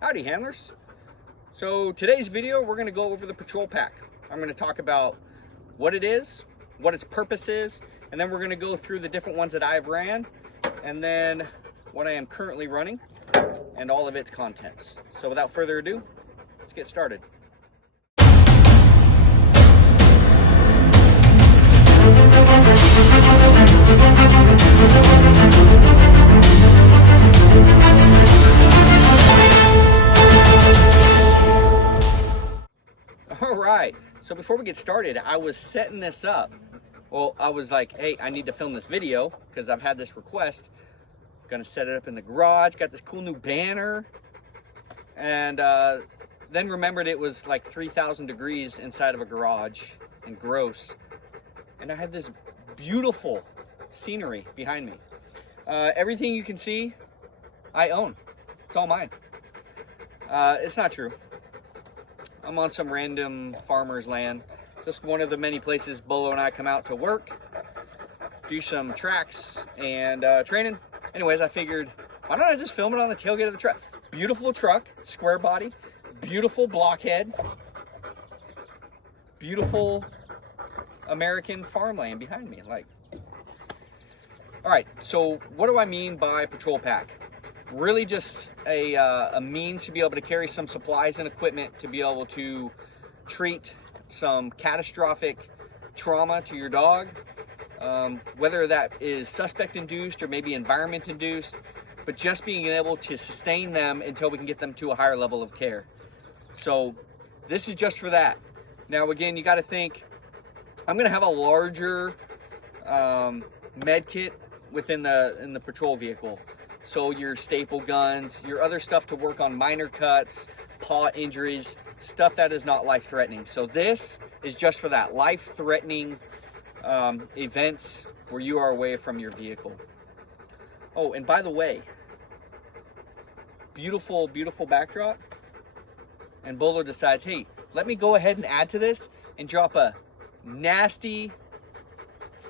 Howdy handlers. So today's video, we're gonna go over the Patrol Pack. I'm gonna talk about what it is, what its purpose is, and then we're gonna go through the different ones that I've ran, and then what I am currently running, and all of its contents. So without further ado, let's get started. All right, so before we get started, I was setting this up. Well, I was like, hey, I need to film this video because I've had this request. Gonna set it up in the garage, got this cool new banner, and then remembered it was like 3,000 degrees inside of a garage and gross. And I had this beautiful scenery behind me. Everything you can see, I own. It's all mine. It's not true. I'm on some random farmer's land. Just one of the many places Bolo and I come out to work, do some tracks and training. Anyways, I figured, why don't I just film it on the tailgate of the truck? Beautiful truck, square body, beautiful blockhead, beautiful American farmland behind me. Like, all right, so what do I mean by Patrol Pack? Really just a means to be able to carry some supplies and equipment to be able to treat some catastrophic trauma to your dog, whether that is suspect induced or maybe environment induced, but just being able to sustain them until we can get them to a higher level of care. So this is just for that. Now again, you got to think, I'm going to have a larger med kit within the patrol vehicle. So your staple guns, your other stuff to work on minor cuts, paw injuries, stuff that is not life-threatening. So this is just for that, life-threatening events where you are away from your vehicle. Oh, and by the way, beautiful, beautiful backdrop. And Bolo decides, hey, let me go ahead and add to this and drop a nasty,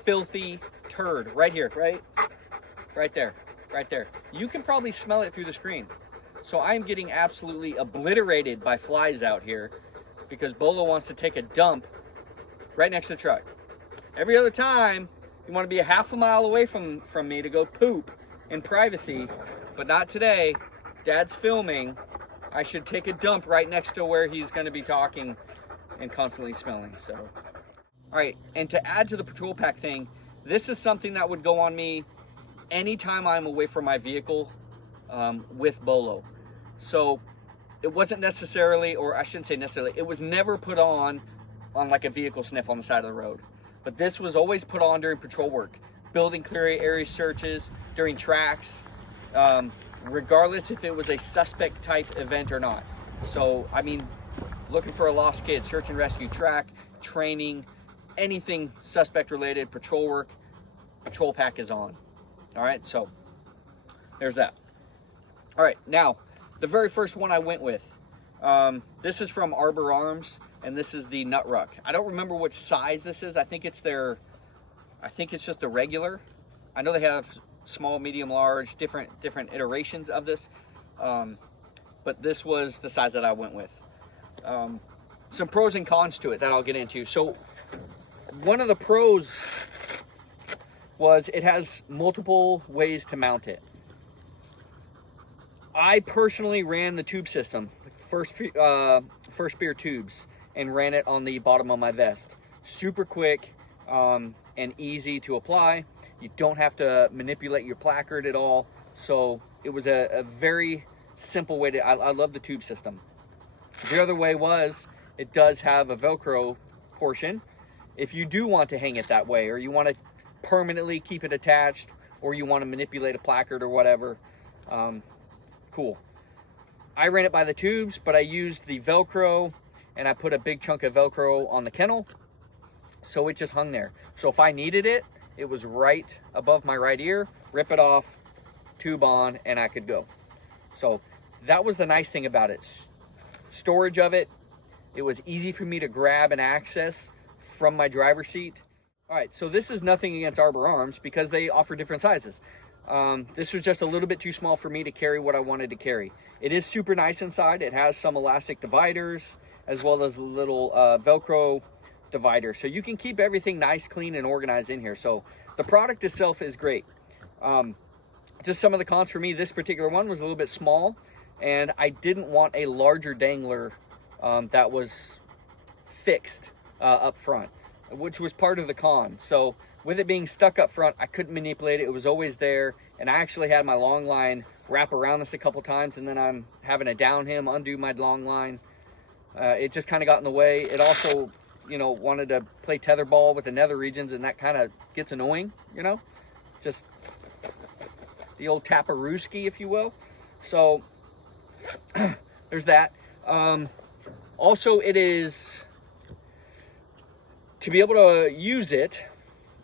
filthy turd right here, right there. Right there. You can probably smell it through the screen. So I'm getting absolutely obliterated by flies out here because Bolo wants to take a dump right next to the truck. Every other time, you want to be a half a mile away from me to go poop in privacy, but not today. Dad's filming. I should take a dump right next to where he's going to be talking and constantly smelling. So, all right, and to add to the Patrol Pack thing, this is something that would go on me anytime I'm away from my vehicle with Bolo. So it wasn't necessarily, or I shouldn't say necessarily, it was never put on like a vehicle sniff on the side of the road. But this was always put on during patrol work, building clear area searches, during tracks, regardless if it was a suspect type event or not. So, I mean, looking for a lost kid, search and rescue, track, training, anything suspect related, patrol work, Patrol Pack is on. All right, so there's that. All right, now the very first one I went with, this is from Arbor Arms, and this is the Nut Ruck. I don't remember what size this is. I think it's just the regular. I know they have small, medium, large, different iterations of this, but this was the size that I went with. Some pros and cons to it that I'll get into. So one of the pros was it has multiple ways to mount it. I personally ran the tube system, first spear tubes, and ran it on the bottom of my vest. Super quick and easy to apply. You don't have to manipulate your placard at all. So it was a very simple way to, I love the tube system. The other way was, it does have a Velcro portion. If you do want to hang it that way, or you want to permanently keep it attached, or you want to manipulate a placard or whatever, cool. I ran it by the tubes, but I used the Velcro, and I put a big chunk of Velcro on the kennel, so it just hung there. So if I needed it, it was right above my right ear, rip it off, tube on, and I could go. So that was the nice thing about it. Storage of it, it was easy for me to grab and access from my driver's seat. All right, so this is nothing against Arbor Arms because they offer different sizes. This was just a little bit too small for me to carry what I wanted to carry. It is super nice inside. It has some elastic dividers as well as a little Velcro divider. So you can keep everything nice, clean, and organized in here. So the product itself is great. Just some of the cons for me, this particular one was a little bit small, and I didn't want a larger dangler that was fixed up front, which was part of the con. So with it being stuck up front, I couldn't manipulate it. It was always there, and I actually had my long line wrap around this a couple times, and then I'm having to down him, undo my long line. It just kind of got in the way. It also, you know, wanted to play tetherball with the nether regions, and that kind of gets annoying, you know, just the old taparooski, if you will. So there's that. Also, it is, to be able to use it,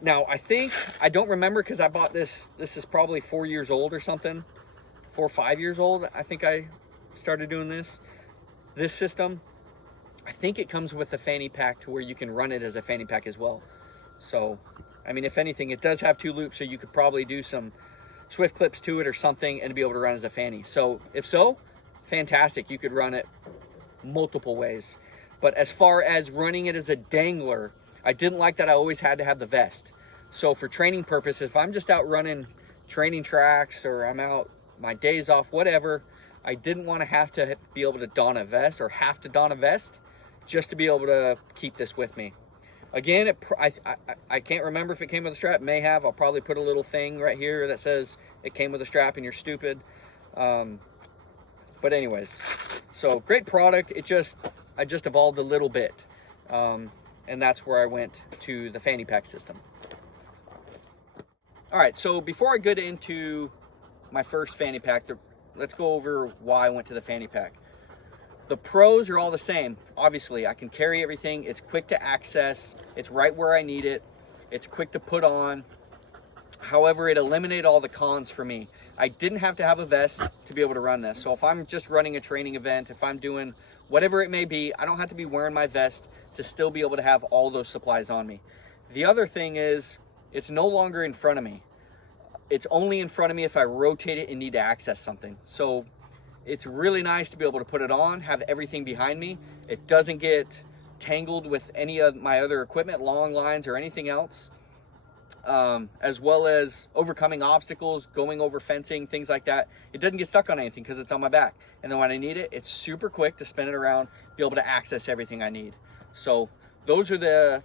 now I don't remember, because I bought this is probably 4 years old or something, 4 or 5 years old. I think I started doing this system. I think it comes with a fanny pack to where you can run it as a fanny pack as well. So, I mean, if anything, it does have 2 loops, so you could probably do some Swift clips to it or something and be able to run as a fanny. So if so, fantastic. You could run it multiple ways. But as far as running it as a dangler, I didn't like that I always had to have the vest. So for training purposes, if I'm just out running training tracks or I'm out my days off, whatever, I didn't want to have to be able to don a vest or have to don a vest just to be able to keep this with me. Again, I can't remember if it came with a strap. It may have. I'll probably put a little thing right here that says it came with a strap and you're stupid. But anyways, so great product. I just evolved a little bit. And that's where I went to the fanny pack system. All right, so before I get into my first fanny pack, let's go over why I went to the fanny pack. The pros are all the same. Obviously, I can carry everything. It's quick to access. It's right where I need it. It's quick to put on. However, it eliminated all the cons for me. I didn't have to have a vest to be able to run this. So if I'm just running a training event, if I'm doing whatever it may be, I don't have to be wearing my vest to still be able to have all those supplies on me. The other thing is, it's no longer in front of me. It's only in front of me if I rotate it and need to access something. So it's really nice to be able to put it on, have everything behind me. It doesn't get tangled with any of my other equipment, long lines or anything else. As well as overcoming obstacles, going over fencing, things like that. It doesn't get stuck on anything because it's on my back. And then when I need it, it's super quick to spin it around, be able to access everything I need. So those are the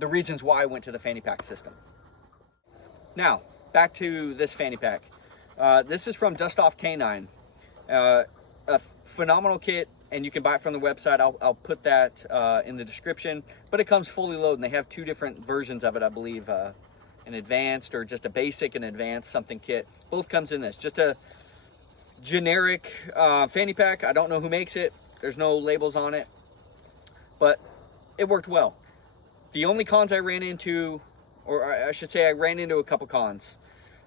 reasons why I went to the fanny pack system. Now, back to this fanny pack. This is from Dust Off Canine. A phenomenal kit, and you can buy it from the website. I'll put that in the description, but it comes fully loaded, and they have 2 different versions of it, I believe, an advanced or just a basic and advanced something kit. Both comes in this. Just a generic fanny pack. I don't know who makes it. There's no labels on it, but it worked well. The only cons I ran into, or I should say I ran into a couple cons,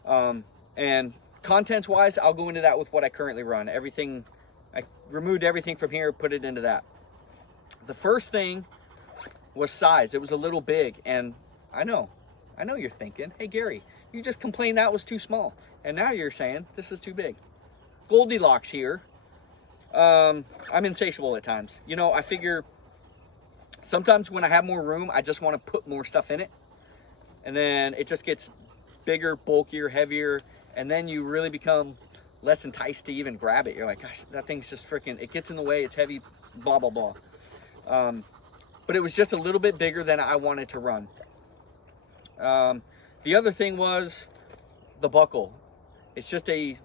and contents wise, I'll go into that with what I currently run. Everything, I removed everything from here, put it into that. The first thing was size. It was a little big, and I know you're thinking, hey Gary, you just complained that was too small, and now you're saying this is too big. Goldilocks here. I'm insatiable at times. You know, I figure sometimes when I have more room, I just want to put more stuff in it, and then it just gets bigger, bulkier, heavier, and then you really become less enticed to even grab it. You're like, gosh, that thing's just freaking, it gets in the way, it's heavy, blah, blah, blah. But it was just a little bit bigger than I wanted to run. The other thing was the buckle. It's just a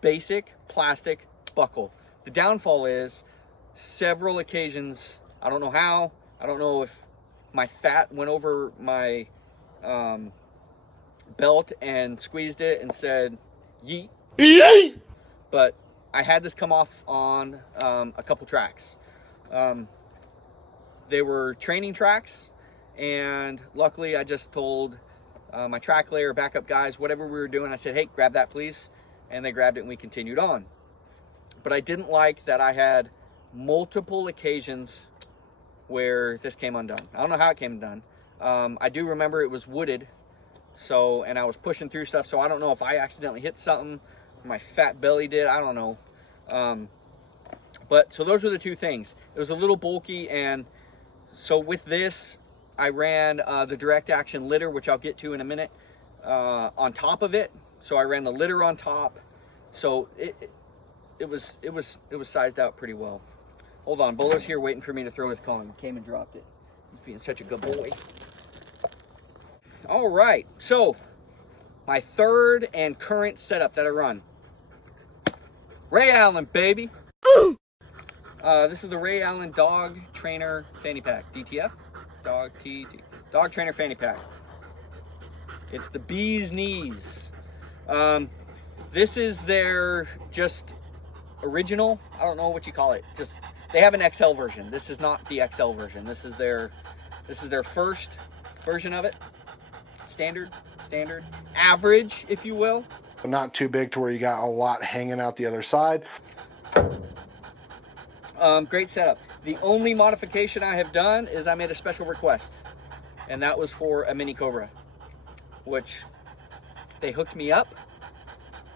basic plastic buckle. The downfall is several occasions, I don't know how, I don't know if my fat went over my belt and squeezed it and said yeet. Yeet! But I had this come off on a couple tracks. They were training tracks, and luckily I just told my track layer, backup guys, whatever we were doing, I said, hey, grab that please, and they grabbed it and we continued on. But I didn't like that I had multiple occasions where this came undone. I don't know how it came undone. I do remember it was wooded So, and I was pushing through stuff, so I don't know if I accidentally hit something, my fat belly did, I don't know. But so those were the two things. It was a little bulky, and so with this, I ran the direct action litter, which I'll get to in a minute, on top of it. So I ran the litter on top. So it was sized out pretty well. Hold on, Bolo's here waiting for me to throw his cone. Came and dropped it. He's being such a good boy. All right, so my third and current setup that I run. Ray Allen, baby. This is the Ray Allen Dog Trainer Fanny Pack, DTF, Dog Trainer Fanny Pack. It's the bee's knees. This is their just original, I don't know what you call it, just they have an XL version. This is not the XL version. This is their first version of it. Standard, average, if you will. Not too big to where you got a lot hanging out the other side. Great setup. The only modification I have done is I made a special request, and that was for a mini Cobra, which they hooked me up.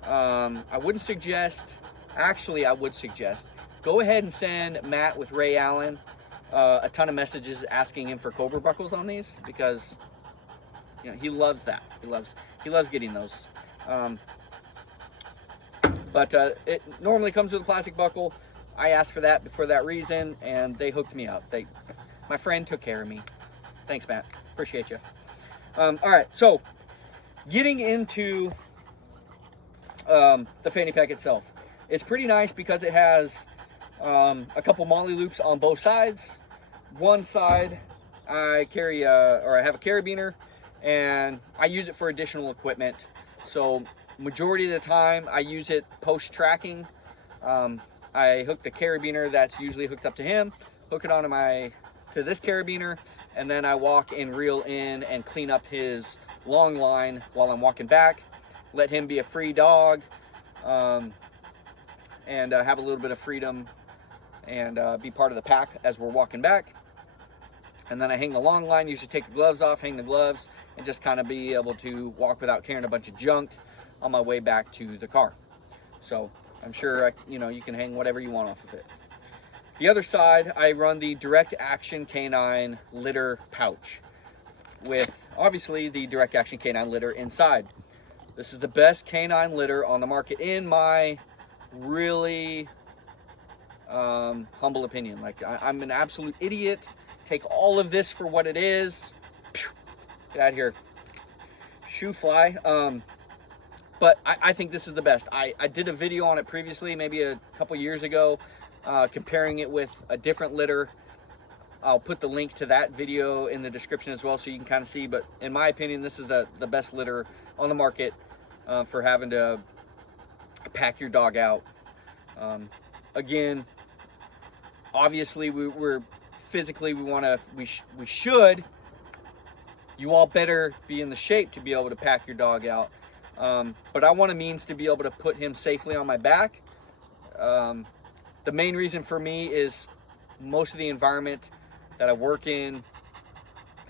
I wouldn't suggest, actually I would suggest, go ahead and send Matt with Ray Allen a ton of messages asking him for Cobra buckles on these, because you know, he loves that. He loves getting those. But it normally comes with a plastic buckle. I asked for that for that reason, and they hooked me up. My friend took care of me. Thanks, Matt. Appreciate you. All right, so getting into the fanny pack itself. It's pretty nice because it has a couple molly loops on both sides. One side I carry or I have a carabiner, and I use it for additional equipment. So majority of the time I use it post tracking. I hook the carabiner that's usually hooked up to him, hook it onto to this carabiner, and then I walk and reel in and clean up his long line while I'm walking back. Let him be a free dog, and have a little bit of freedom, and be part of the pack as we're walking back. And then I hang the long line, usually take the gloves off, hang the gloves, and just kind of be able to walk without carrying a bunch of junk on my way back to the car. So I'm sure you can hang whatever you want off of it. The other side, I run the direct action canine litter pouch with obviously the direct action canine litter inside. This is the best canine litter on the market in my really humble opinion. Like, I'm an absolute idiot. Take all of this for what it is. Get out of here. Shoe fly. But I think this is the best. I did a video on it previously, maybe a couple years ago, comparing it with a different litter. I'll put the link to that video in the description as well, so you can kind of see. But in my opinion, this is the best litter on the market for having to pack your dog out. Again, obviously we're physically, we should, you all better be in the shape to be able to pack your dog out. But I want a means to be able to put him safely on my back. The main reason for me is most of the environment that I work in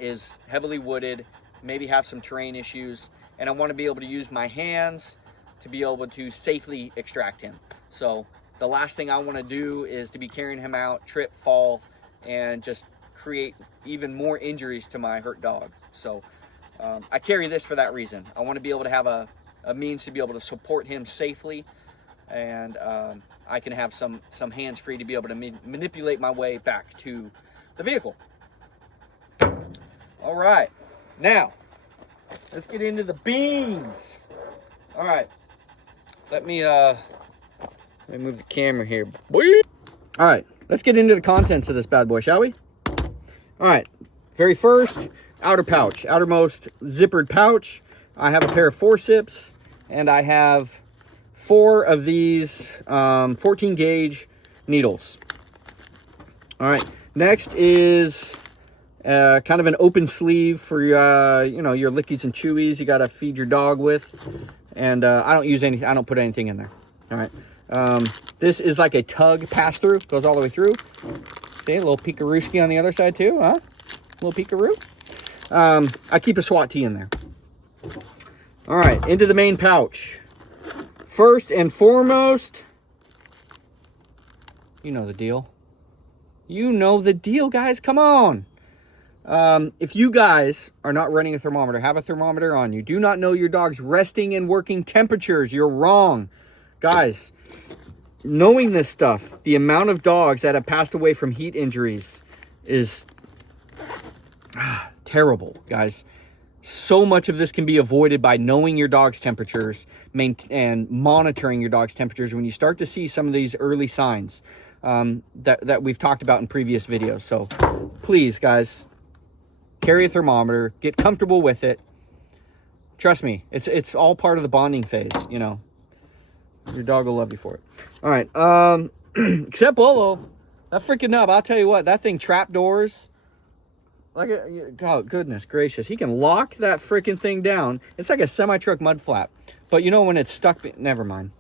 is heavily wooded, maybe have some terrain issues, and I want to be able to use my hands to be able to safely extract him. So the last thing I want to do is to be carrying him out, trip, fall, and just create even more injuries to my hurt dog. So I carry this for that reason. I want to be able to have a means to be able to support him safely, and I can have some hands free to be able to manipulate my way back to the vehicle. All right, now let's get into the beans. All right, let me move the camera here. Boy. All right, let's get into the contents of this bad boy, shall we? All right, very first, outer pouch, outermost zippered pouch. I have a pair of forceps, and I have 4 of these 14 gauge needles. All right, next is kind of an open sleeve for your lickies and chewies you gotta feed your dog with. And I don't put anything in there. All right, this is like a tug pass through, goes all the way through. See, a little peekarooski on the other side too, huh? A little peekaroo. I keep a SWAT tee in there. All right, into the main pouch. First and foremost, you know the deal. You know the deal, guys. Come on. If you guys are not running a thermometer, have a thermometer on you, do not know your dog's resting and working temperatures, you're wrong. Guys, knowing this stuff, the amount of dogs that have passed away from heat injuries is terrible, guys. So much of this can be avoided by knowing your dog's temperatures and monitoring your dog's temperatures when you start to see some of these early signs that we've talked about in previous videos. So please, guys, carry a thermometer, get comfortable with it. Trust me, it's all part of the bonding phase, you know. Your dog will love you for it. All right, except Bolo, that freaking nub, I'll tell you what, that thing trapdoors. Like, oh, goodness gracious. He can lock that freaking thing down. It's like a semi-truck mud flap. But you know when it's stuck, never mind.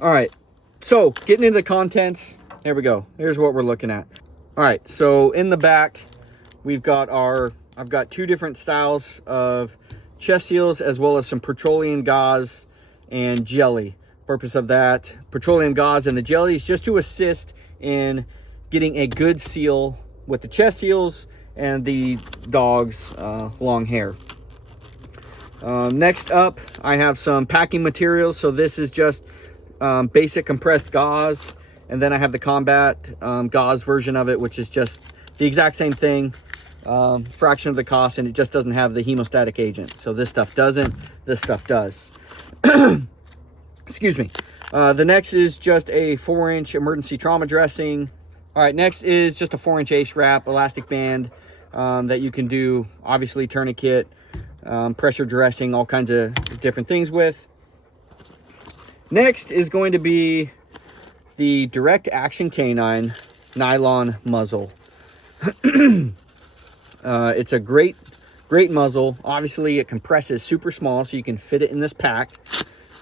All right, so getting into the contents. Here we go. Here's what we're looking at. All right, so in the back, we've got I've got two different styles of chest seals as well as some petroleum gauze and jelly. Purpose of that, petroleum gauze and the jelly is just to assist in getting a good seal with the chest seals and the dog's long hair. Next up, I have some packing materials. So this is just basic compressed gauze. And then I have the combat gauze version of it, which is just the exact same thing, fraction of the cost, and it just doesn't have the hemostatic agent. So this stuff doesn't, this stuff does. Excuse me. The next is just a 4-inch emergency trauma dressing. All right, next is just a 4-inch ace wrap, elastic band that you can do, obviously tourniquet, pressure dressing, all kinds of different things with. Next is going to be the direct action canine nylon muzzle. It's a great muzzle. Obviously, it compresses super small, so you can fit it in this pack,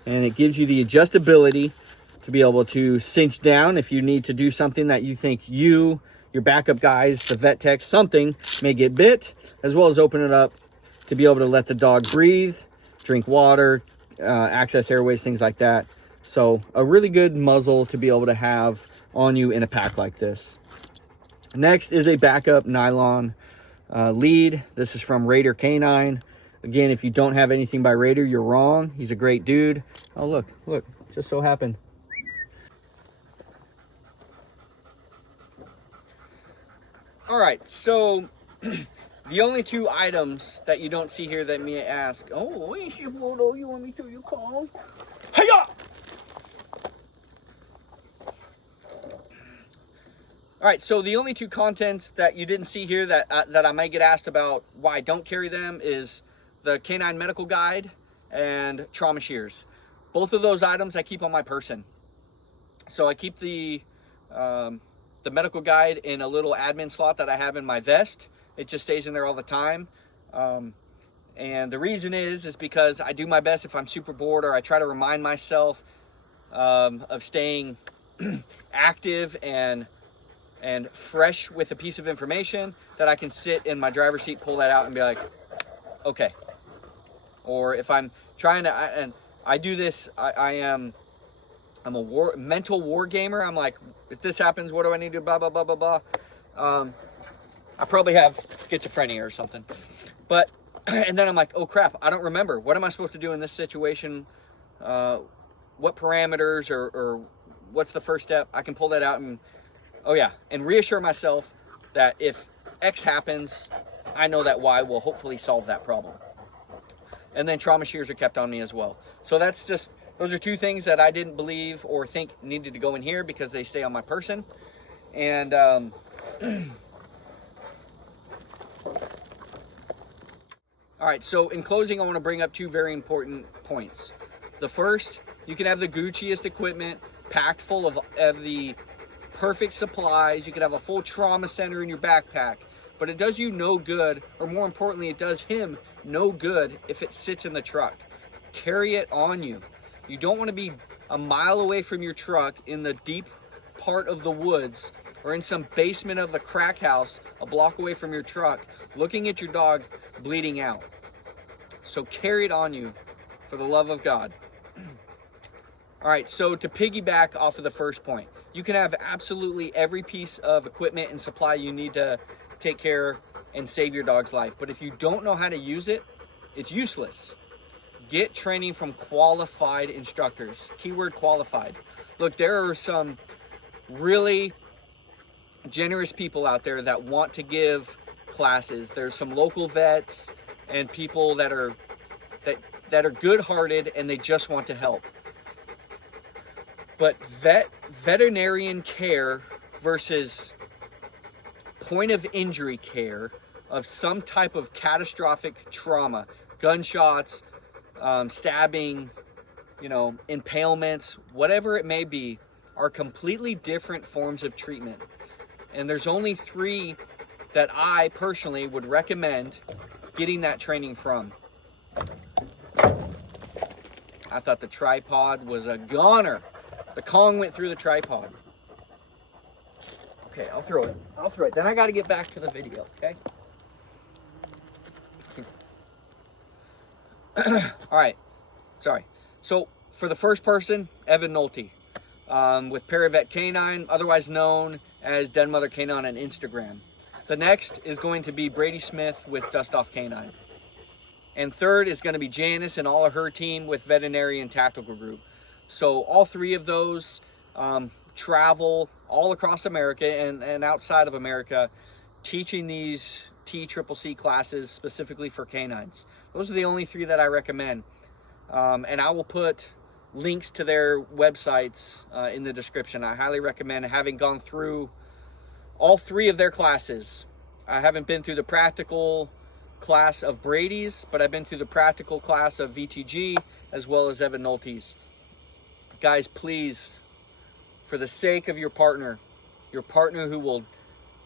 and it gives you the adjustability to be able to cinch down if you need to do something that you think your backup guys, the vet tech, something may get bit, as well as open it up to be able to let the dog breathe, drink water, access airways, things like that. So a really good muzzle to be able to have on you in a pack like this. Next is a backup nylon lead. This is from Raider Canine. Again, if you don't have anything by Raider, you're wrong. He's a great dude. Oh, look, just so happened. All right, so the only two items that you don't see here that me ask, oh, where's your Bolo? You want me to you call? Hiya! All right, so the only two contents that you didn't see here that I might get asked about why I don't carry them is the Canine Medical Guide and trauma shears. Both of those items I keep on my person. So I keep the medical guide in a little admin slot that I have in my vest. It just stays in there all the time. And the reason is because I do my best if I'm super bored, or I try to remind myself of staying active and fresh with a piece of information, that I can sit in my driver's seat, pull that out and be like, okay. Or if I'm trying to, and I do this, I'm a mental war gamer. I'm like, if this happens, what do I need to do, blah, blah, blah, blah, blah. I probably have schizophrenia or something. But, and then I'm like, oh crap, I don't remember. What am I supposed to do in this situation? What parameters or what's the first step? I can pull that out and, oh yeah, and reassure myself that if X happens, I know that Y will hopefully solve that problem. And then trauma shears are kept on me as well. So that's just, those are two things that I didn't believe or think needed to go in here because they stay on my person. And all right, so in closing, I want to bring up two very important points. The first, you can have the Gucciest equipment packed full of the perfect supplies. You can have a full trauma center in your backpack, but it does you no good, or more importantly, it does him no good if it sits in the truck. Carry it on you. You don't want to be a mile away from your truck in the deep part of the woods or in some basement of the crack house a block away from your truck looking at your dog bleeding out. So carry it on you for the love of God. All right, so to piggyback off of the first point, you can have absolutely every piece of equipment and supply you need to take care and save your dog's life. But if you don't know how to use it, it's useless. Get training from qualified instructors. Keyword qualified. Look, there are some really generous people out there that want to give classes. There's some local vets and people that are good-hearted and they just want to help. But veterinarian care versus point of injury care of some type of catastrophic trauma, gunshots, stabbing, impalements, whatever it may be, are completely different forms of treatment. And there's only 3 that I personally would recommend getting that training from. I thought the tripod was a goner. The Kong went through the tripod. Okay, I'll throw it. Then I got to get back to the video, okay? All right, sorry. So for the first person, Evan Nolte, with Paravet Canine, otherwise known as Den Mother Canine on Instagram. The next is going to be Brady Smith with Dust Off Canine. And third is going to be Janice and all of her team with Veterinarian Tactical Group. So all 3 of those travel all across America and outside of America, teaching these TCCC classes specifically for canines. Those are the only 3 that I recommend. And I will put links to their websites in the description. I highly recommend, having gone through all 3 of their classes. I haven't been through the practical class of Brady's, but I've been through the practical class of VTG as well as Evan Nolte's. Guys, please, for the sake of your partner who will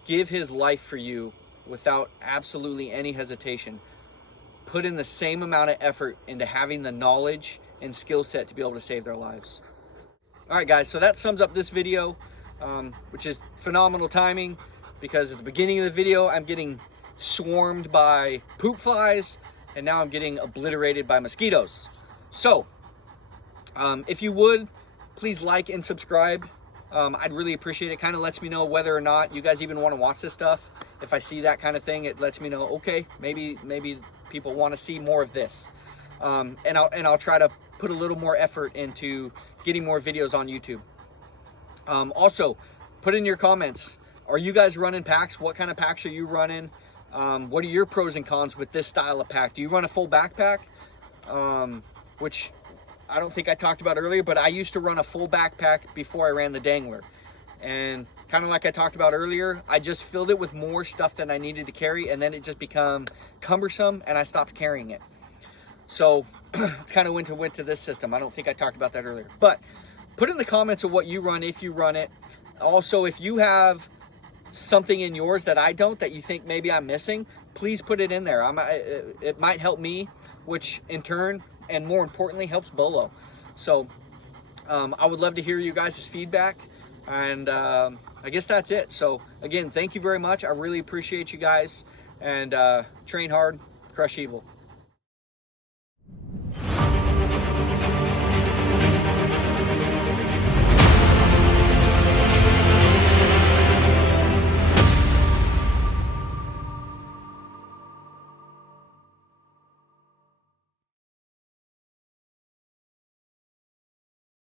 give his life for you without absolutely any hesitation, put in the same amount of effort into having the knowledge and skill set to be able to save their lives. All right, guys, so that sums up this video, which is phenomenal timing, because at the beginning of the video, I'm getting swarmed by poop flies, and now I'm getting obliterated by mosquitoes. So, if you would, please like and subscribe. I'd really appreciate it. Kind of lets me know whether or not you guys even want to watch this stuff. If I see that kind of thing, it lets me know, okay, maybe people want to see more of this. And I'll try to put a little more effort into getting more videos on YouTube. Also, put in your comments, are you guys running packs? What kind of packs are you running? What are your pros and cons with this style of pack? Do you run a full backpack? Which I don't think I talked about earlier, but I used to run a full backpack before I ran the Dangler. And kind of like I talked about earlier, I just filled it with more stuff than I needed to carry, and then it just became cumbersome and I stopped carrying it. So it's kind of went to this system. I don't think I talked about that earlier. But put in the comments of what you run, if you run it. Also, if you have something in yours that I don't, that you think maybe I'm missing, please put it in there. It might help me, which in turn, and more importantly, helps Bolo. So I would love to hear you guys' feedback, and I guess that's it. So again, thank you very much. I really appreciate you guys, and train hard, crush evil.